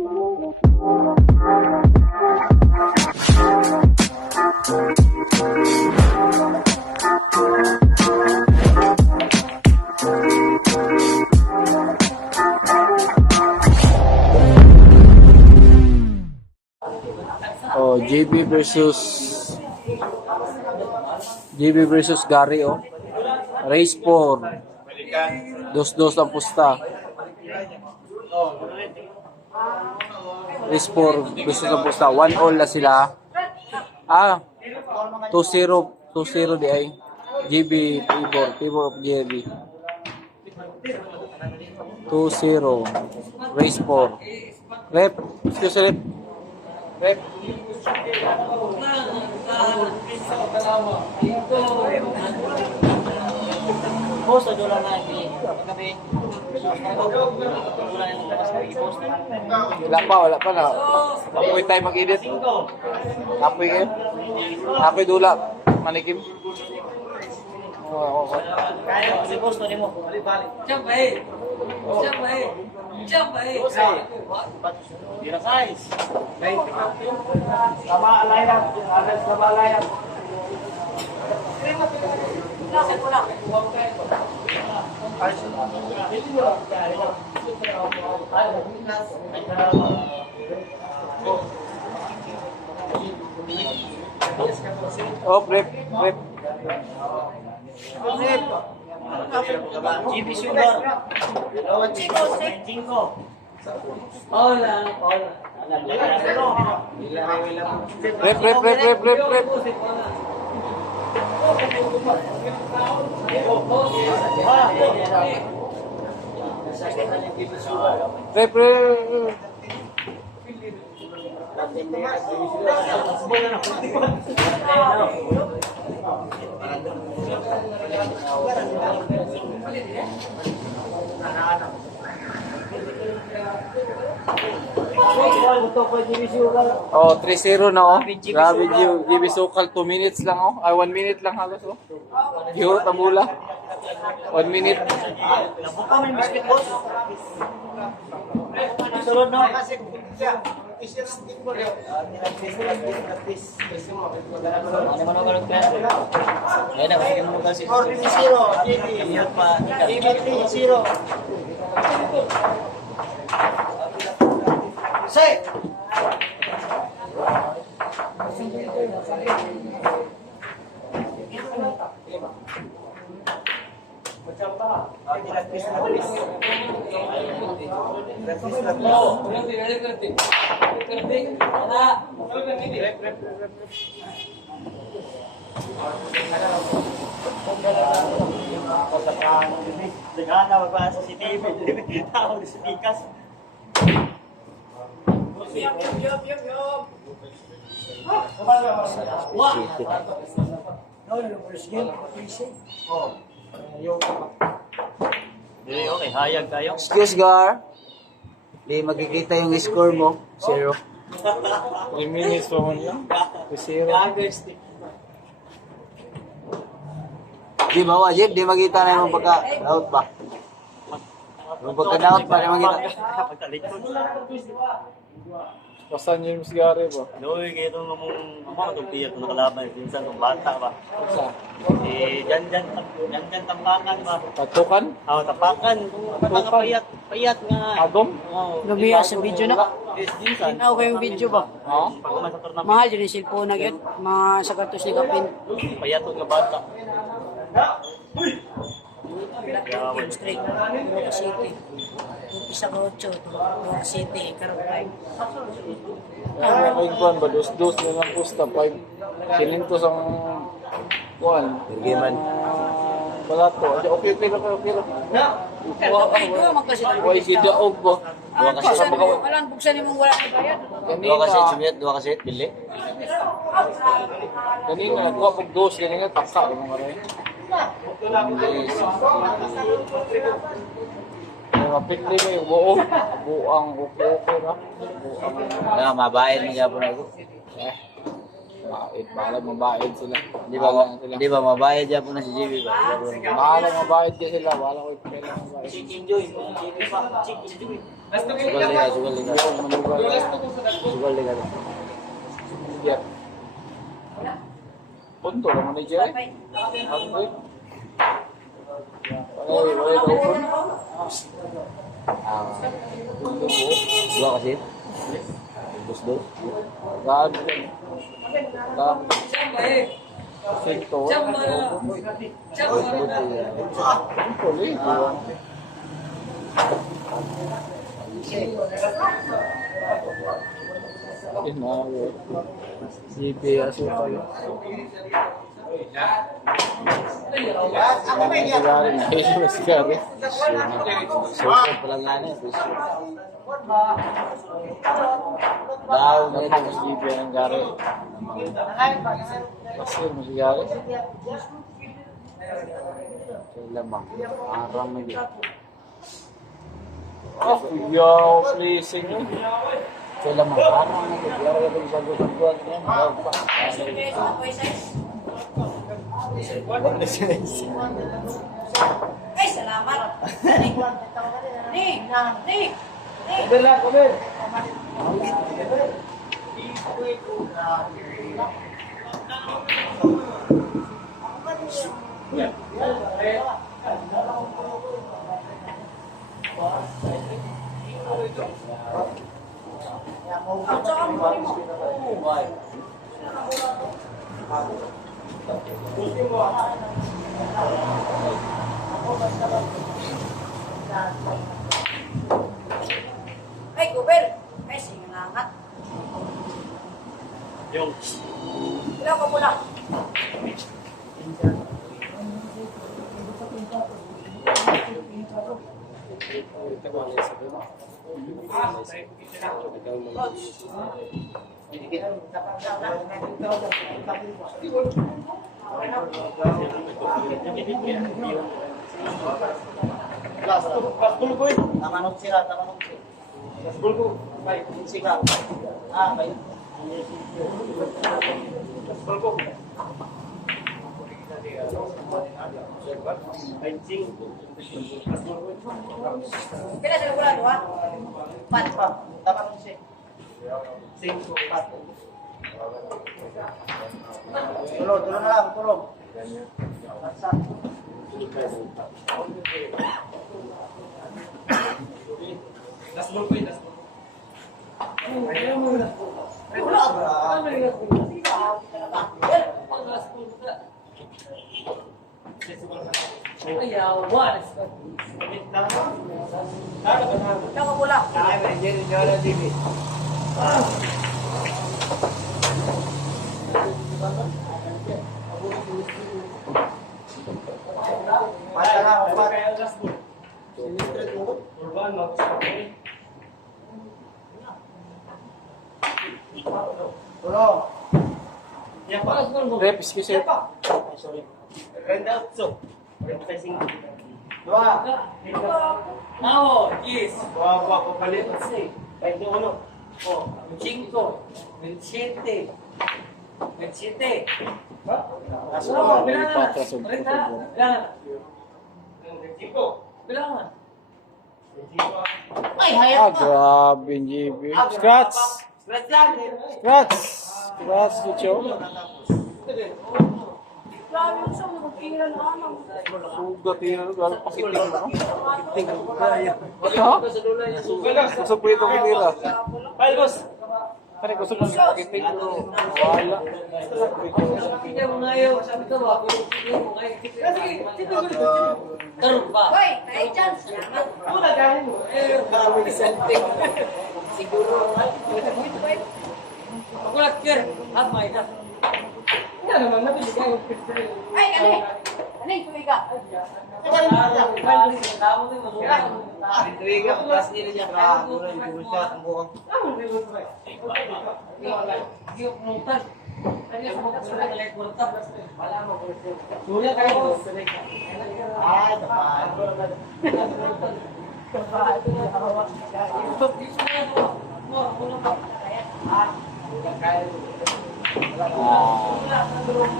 Oh, JB versus Gary, oh. Race 4. 2-2 ang pusta. Race 4, 2-2 ang pusta. 1-all na sila. 2-0 di ay. JB favor of JB. 2-0. Race 4. Rep, excuse me. Rep. Post o doon lang natin. Pagkabi. Wala pa na. Apoy tayo mag-edit. Apoy kayo. Apoy dula. Manikim. Kaya kasi post ni mo. Jump eh. Dira size. Sama alayan. Sama alayan. Oh, rep. GB Sugar. Cinco. Hola. Rep. Oh, 3-0 na, oh. Grabe, GB Sukal, 2 minutes lang, oh. Ay, 1 minute lang halos, oh. Gihurot ang mula. 1 minute. Nabuka mo yung biscuit boss. Sulod no kasi ano man ang kaya? Ay na kasi mo kasi 4-0 GB pa 3-0 Say Degana magbasa si TV. Tao di sikas. Yup. Wah. Okay, hayag tayo. Excuse, Gar. Di magkikita yung score mo. 0. 3 minutes pa mo lang. 0. Di ba, Wajib? Di magkita na yung pagka-out ba? Yung pagka-out pa na magkita. Pasan yung sigari ba? Noy, kaya itong itong tiyak na nakalaban. Minsan itong bata ba? Eh, dyan tampakan ba? Patukan? Oo, tapakan. Kung payat nga. Agom? Gabiya sa video na. Minsan. Tinaw ko yung video ba? Oo. Pag naman sa tournament, Mahal yun yung cellphone na yun. Masagantos ni Kapin. payat nga bata. Game straight. Duha City. Isa ka 8. Duha City. Karong 5. Ay, kuwan ba? Dos na lang pusta. 5. Sinintos ang kuwan. Birgiman. Balato. Okay lang. Duha magkasita. Why si Daog ba? Alam, buksan mo wala na bayad. Dua kasi, bili. Kanina, kuha pag dos. Kanina, taksa. Mapikli mo yung buo. Buang okay na. Mabayan niya po na ito. Bahala mabayad sila. Di ba, Bahala sila. di ba, mabayad yan po na si JB ba? Bahala mabayad ka sila. Bahala ko kailan mabayad. Chicken Joy, JB pa, Chicken Joy. Sugal Sugal ka. ka. Manugal ka. Sugal ka. Yeah. Punto naman ni Jerry. Okay. Wala daw po. Punto po. Dua kasi? Dos. God. God. Sinto. Tuloy. Inawe. CP asukal. Ako may sigari na. May sigari. Sugal pa lang nga na. Daw na ito mas CP ang gari. Kasi mas sigari. Lamang. Arang may di. Oh, yo, pleasing. Lamang. Arang may di. Laro yung sagot-sagot yan. Ay, salamat. Nick. Dala, kumin. Ay, Gubel. Ay, sige nangat. Yung. Ilang ko muna. Tamanok sila. Sika. Baik. Pila sila bulan, dua? Empat. Tulog na lang, tulog. Ilang ko muna. Rep, special. Ay, hayat na. Grabe yung GB. Scratch! Scratch! Scratch, Lucho. Grabe yung sa mga kingilan na ano. Sugat yun. Gano'ng pakitig na. Ha? Kusog po ito kitira. Kani kusog po ito pakitig. Wala. Hoy, ay dyan. Salamat. Siguro. Ay, kani. Kani, tuwi ka.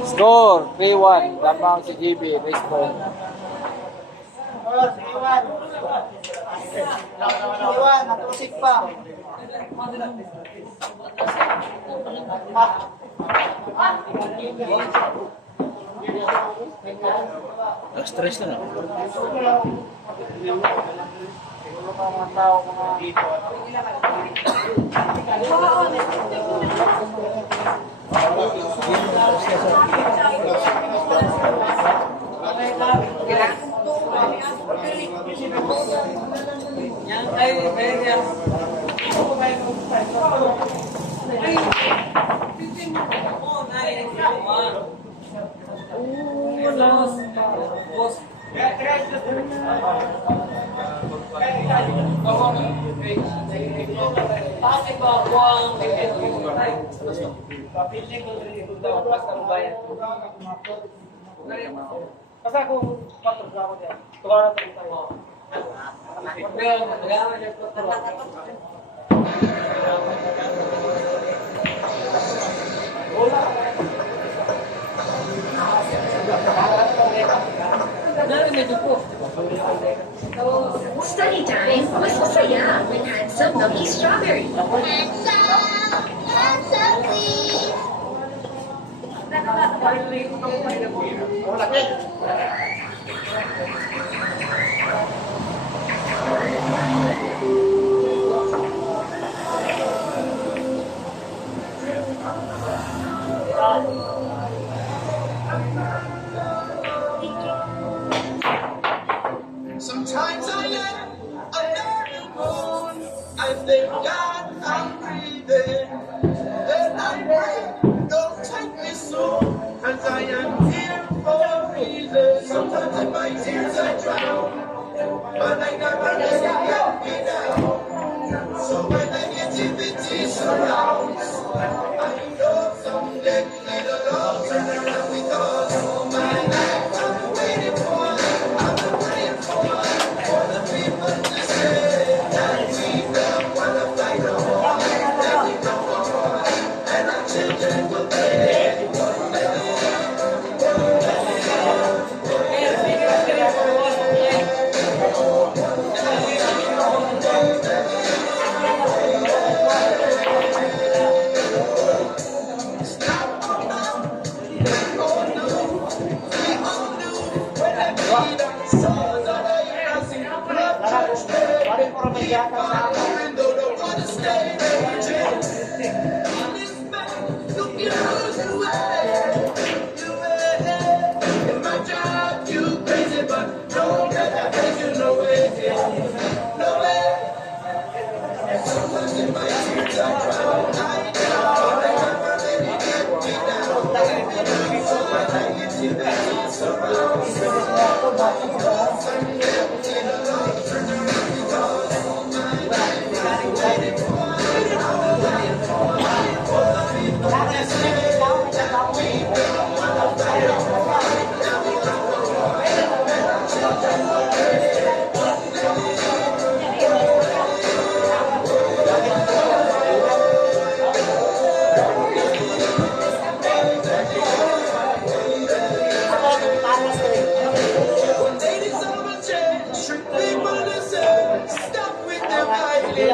Score 3-1. Lamang si GB. Next point. Iwan, natusik pa. Stress na. Study time, mas masaya with Handsome Milky Strawberry. Handsome, please. Sometimes I am under the moon. I thank God I'm breathing. Then I pray, don't take me soon, 'cause I am here for a reason. Sometimes in my tears I drown, but I never let it get me down. So when negativity surrounds, I know someday it'll all turn around because all my life I've been waiting for, I've been praying for the people to say that we don't wanna fight no more, that we don't want more, and our children will pay.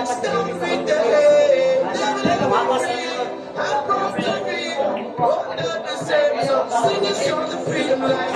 Stop with the hate. I'm proud to be all of the same. So sing a song to freedom life.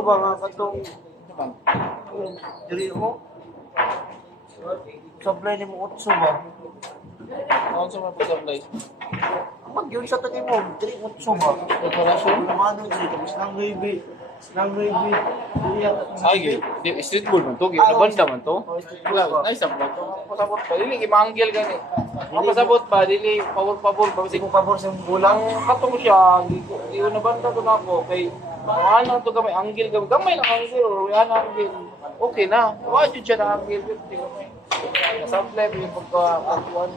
Mga katong diri mo. Supply ni mo 8 ba? Ako sa mga pag-supply. Ang yun sa tagi mo, diri 8 ba? Preparasyon? Lumano diri tapos nang baby. Nang baby. Ay, di streetball man to, na banda man to. Wala, nice ang to. Pasabot pa, dili imanggil gani. Ang pasabot pa, dili pabor-pabor pa Hindi kasi mo pabor sa bulang. ang katong siya, di ko na banda to nako kay ano to gamay anggil gamay lang anggil or ano anggil. Okay na. Wa jud siya na anggil di ko may. Supply yung pagkuan.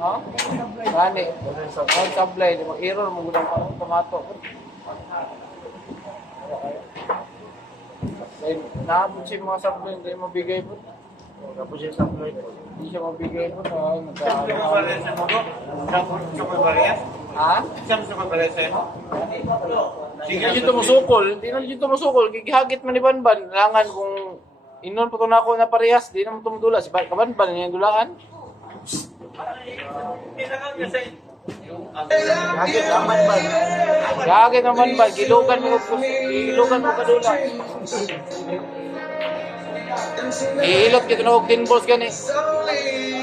Ha? Gani. Sa supply di mag error mo gudang tomato. Kaya naabot siya yung mga supply, hindi mabigay po. Tapos yung supply ko. Hindi siya mabigay po. Ha? Hindi na dito musukol. Hindi na dito musukol. Gigihagit man ni Banban. Langan kung inon po ito na ako na parehas. Di naman tumudula. Si Kabanban niya yung dulaan. Hagit ang manban. Gagit naman ba? Gilugan mo kadula. Ihilot kita na huwag din boss gani.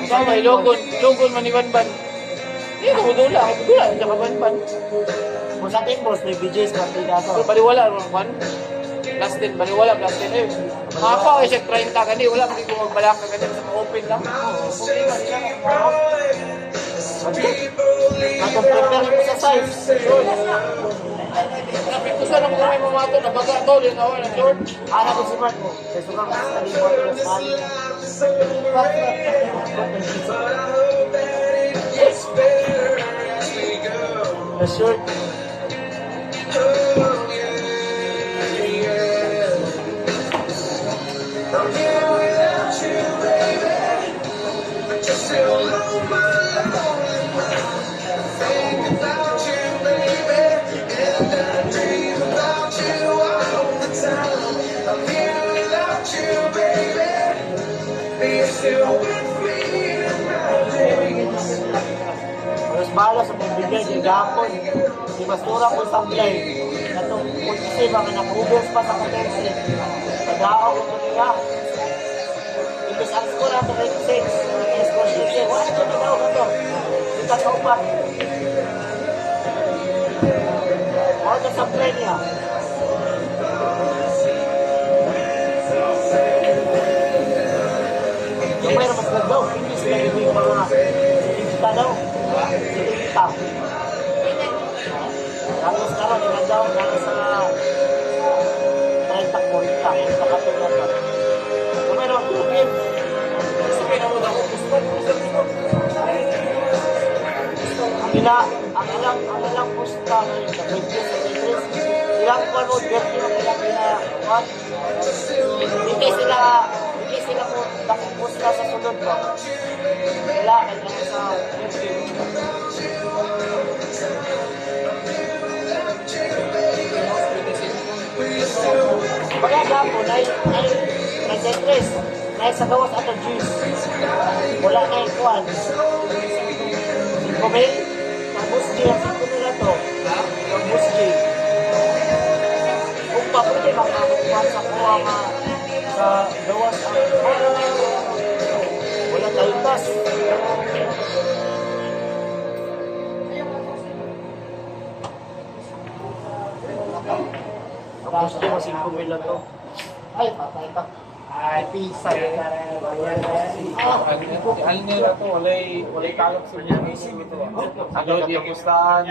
Sama, ilugon man ni Banban. Hindi ka mudula. Mudula na siya Kabanban. Kung sa ating boss, may BJ's partida Pero to. baliwala naman man. Last din, baliwala, last din. Eh, makapaw eh siya 30 gani. Wala mo ko magbalak ka gani sa open lang. Katong prepare mo sa size. Napitusan ako may mamato na baga to. Din ako na short. Ana ko si Mark mo. Kaya sugang sa kalimot ko sa kanya. The short. Mas bahala sa pagbigay kay gapon. Si Bastura ko supply. Natong kasi mga nakubos pa sa katensi. Pagdaaw ko niya. Ibig ang score nato 26. Ang score siya. Wala siya na daw ito. Kita sa upat. Wala ka supply niya. Yung may naman sila daw. Hindi sila bibig mga kita daw. Kita. Tapos karon ilan daw sa 30 40 sa katulad na. Yung may naman tubig. Ang ilang pusta sa previous editions, ilang ano, dirty na ilang hindi sila po pusta sa sunod ba? Wala, kaya sa pagkaka po, nag-detress, sa gawas at ang juice. Wala na ikuan. Kumil, ang busgi, ang sikulo na to. Ang busgi. Kung pa pwede makakukuhan sa kuha sa gawas ang wala tayong tas. Ang busgi, ang 5,000 na to. Ay, patay ka. Ay, pisa. Ano nila to? Walay kalap sa niya. Ano di ang pustahan?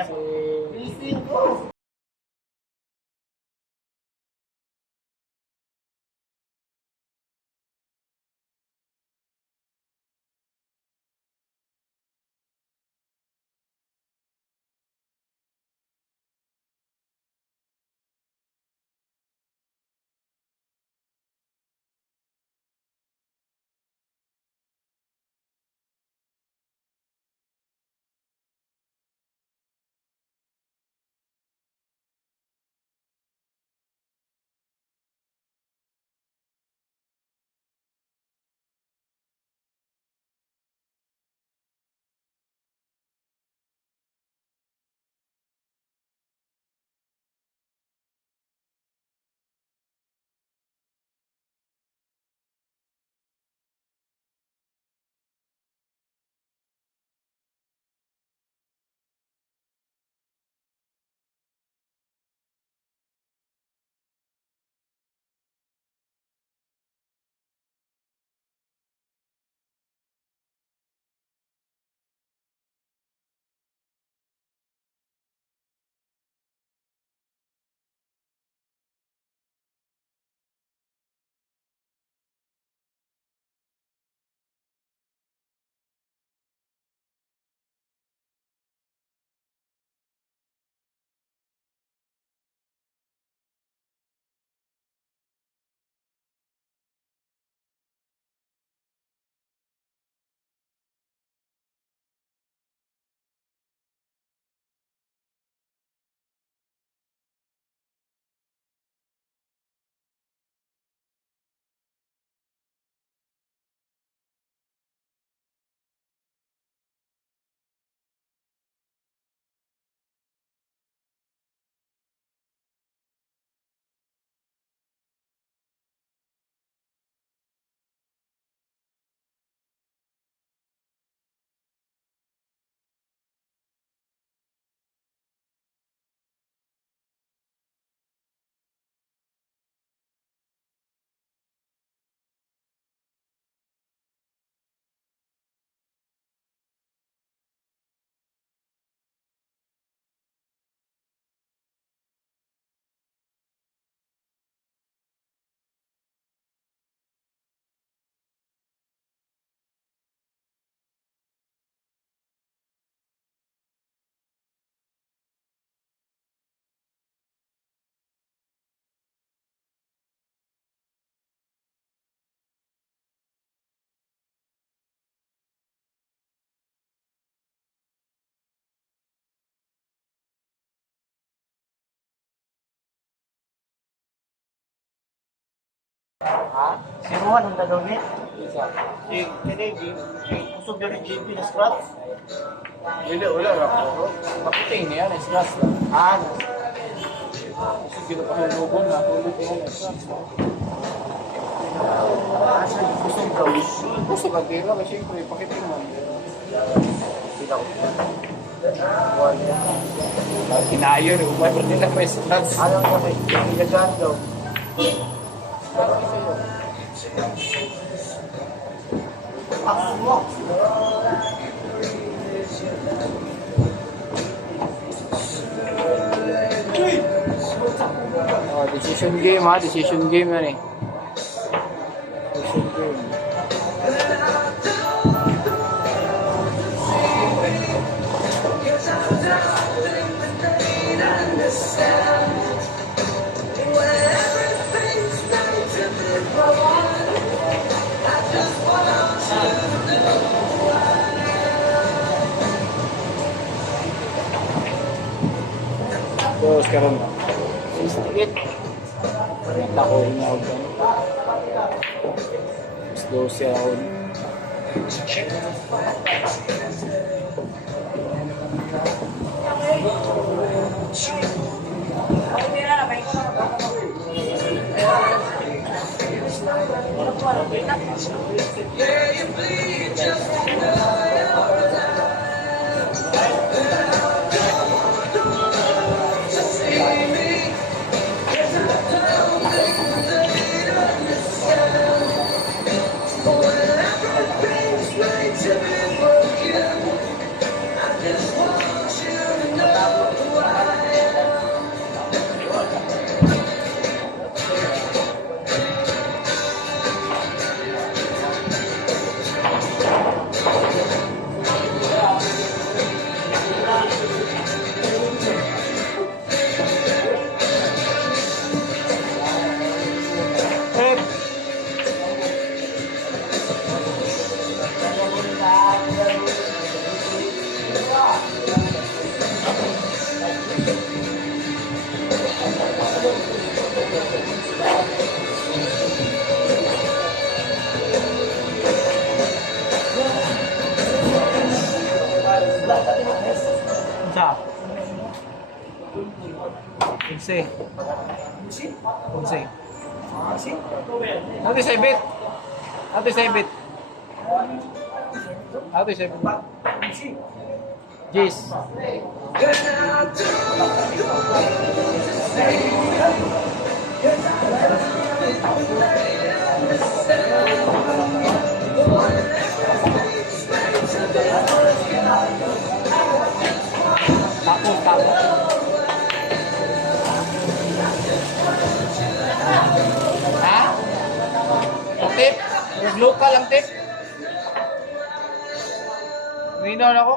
Ha? Si Juan ang dadungit. Isa. Si usog yun yung JP na scratch. Wala na ako. Maputing niya, na-stress lang. Ah, Kasi gino pa ng lubong na, tulog niya, na-stress lang. asa yung usog daw. Gusto ka tira, kasi siyempre, pakiting mo. Sila ko. Kinayo, umay pa nila may stress. Ano nga may ilagan daw. Ako mo. Oh, decision game ha, decision game yan eh. Decision game. Terus sekarang 68. Ternyata ko rin ako dyan. Mas 12 ako. Sa. 11. 11. Ate Saibit. Ate Saibit. Ate Saibit. Jis. Tapos. Ha? Ang tip? Local ang tip? Minaw na ako.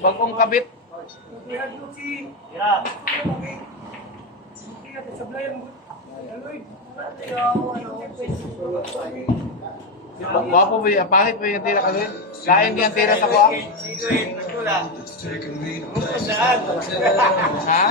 Bagong kabit. Yeah. Wapo ba yung pangit ba yung tira kasi? Lain yung tira sa kuha? Ha?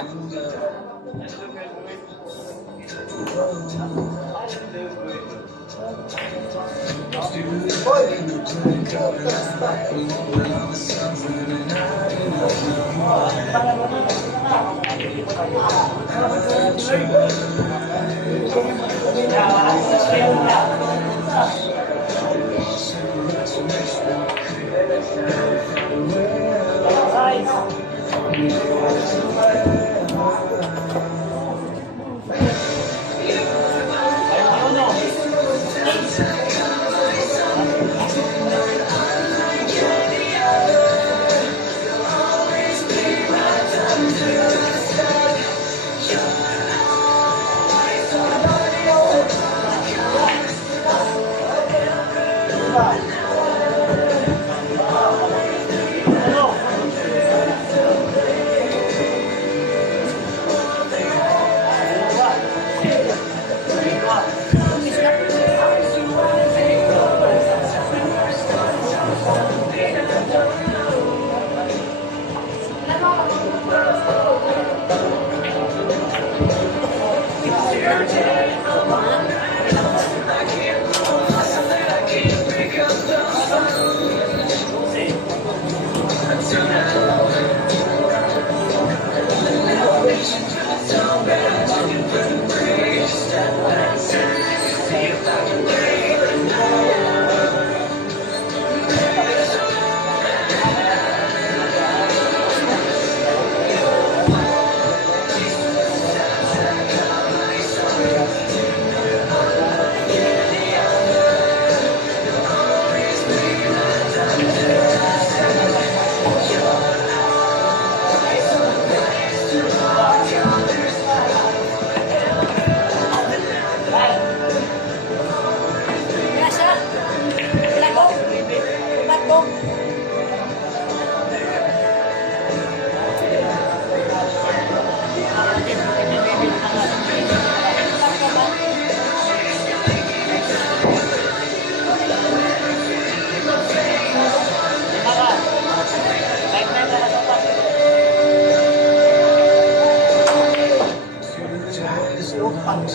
May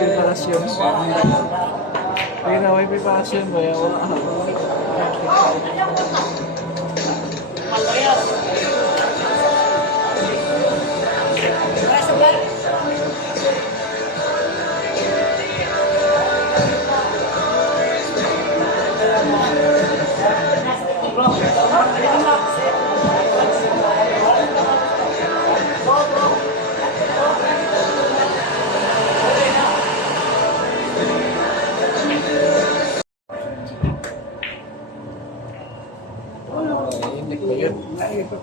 preparasyon. May preparasyon ba yan?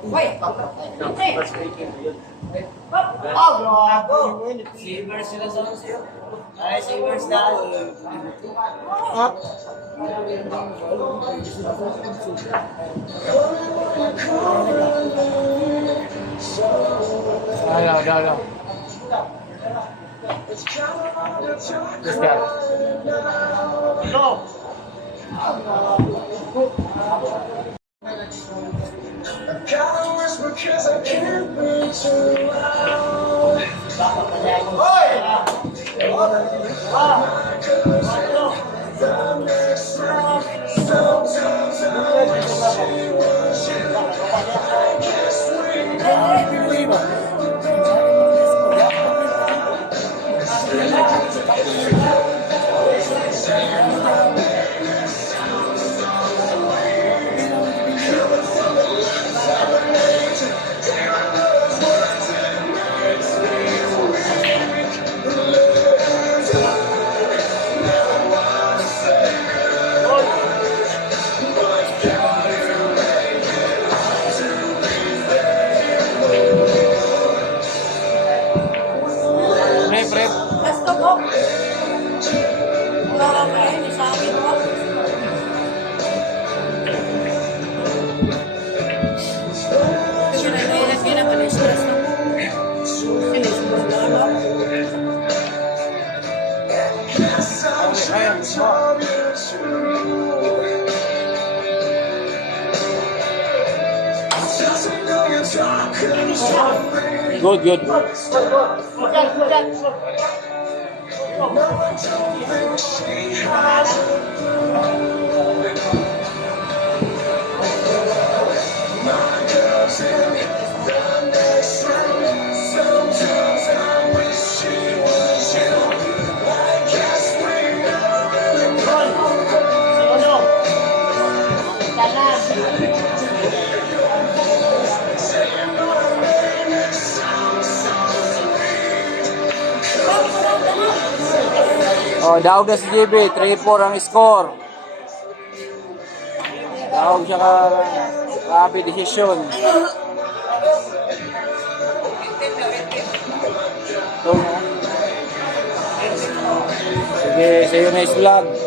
Wait. Savers sila sa sa'yo. Ay, savers na. Ayaw. Let's go. Cowards because I can't be too loud. The next round, sometimes I wish it was you. I guess we Let's go, go. Wala ka eh, sa akin mo. Kaya naman yung stress na. Sinis mo na ano? Good. Oh, daog na si JB, 3-4 ang score. Daog siya ka grabe decision. So, sige, see you next vlog.